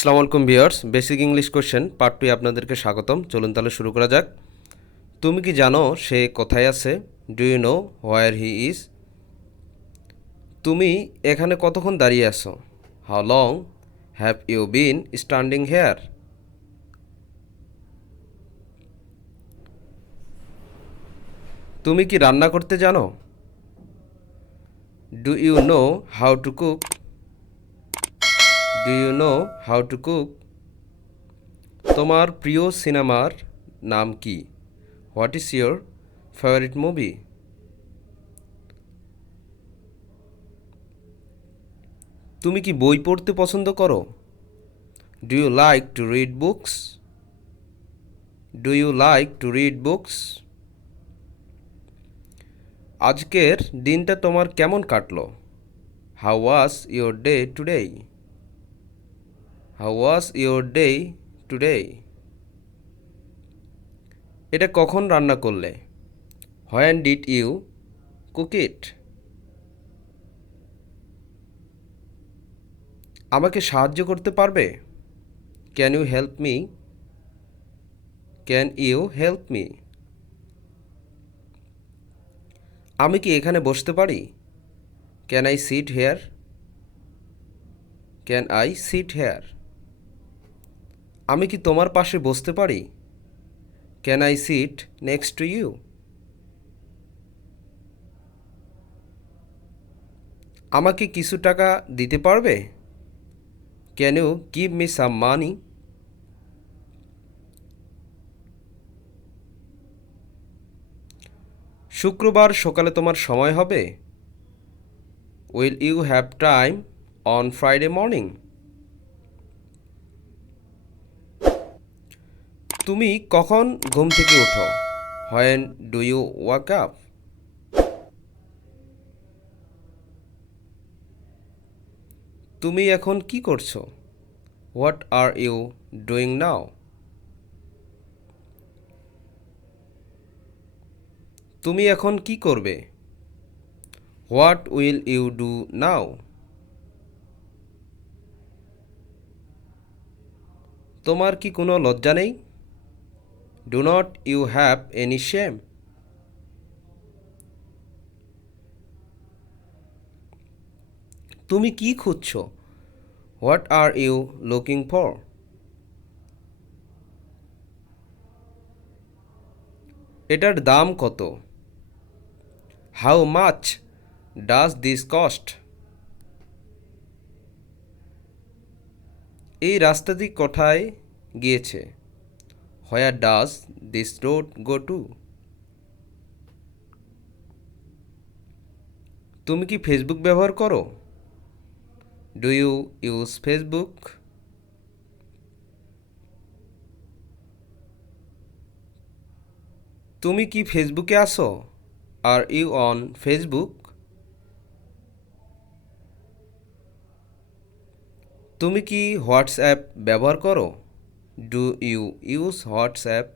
আসসালামু আলাইকুম viewers, basic English question part 2 আপনাদেরকে স্বাগতম। চলুন তাহলে শুরু করা যাক। তুমি কি জানো সে কোথায় আছে? Do you know where he is? তুমি এখানে কতক্ষণ দাঁড়িয়ে আছো? How long have you been standing here? তুমি কি রান্না করতে জানো? Do you know how to cook? Do you know how to cook? তোমার প্রিয় সিনেমার নাম কি? What is your favourite movie? তুমি কি বই পড়তে পছন্দ করো? Do you like to read books? Do you like to read books? আজকের দিনটা তোমার কেমন কাটলো? How was your day today? How was your day today? এটা কখন রান্না করলে? When did you cook it? আমাকে সাহায্য করতে পারবে? Can you help me? Can you help me? আমি কি এখানে বসতে পারি? Can I sit here? Can I sit here? আমি কি তোমার পাশে বসতে পারি? Can I sit next to you? আমাকে কিছু টাকা দিতে পারবে? Can you give me some money? শুক্রবার সকালে তোমার সময় হবে? Will you have time on Friday morning? তুমি কখন ঘুম থেকে ওঠো? When do you walk up? তুমি এখন কি করছো? What are you doing now? তুমি এখন কি করবে? What will you do now? তোমার কি কোনো লজ্জা নেই? Do not you have any shame? তুমি কি খুঁজছো? What are you looking for? এটার দাম কত? How much does this cost? এই রাস্তাটি কোথায় গিয়েছে? হোয়ার does this road go to? তুমি কি ফেসবুক ব্যবহার করো? Do you use Facebook? তুমি কি ফেসবুকে আসো? Are you on Facebook? তুমি কি হোয়াটসঅ্যাপ ব্যবহার করো? Do you use WhatsApp?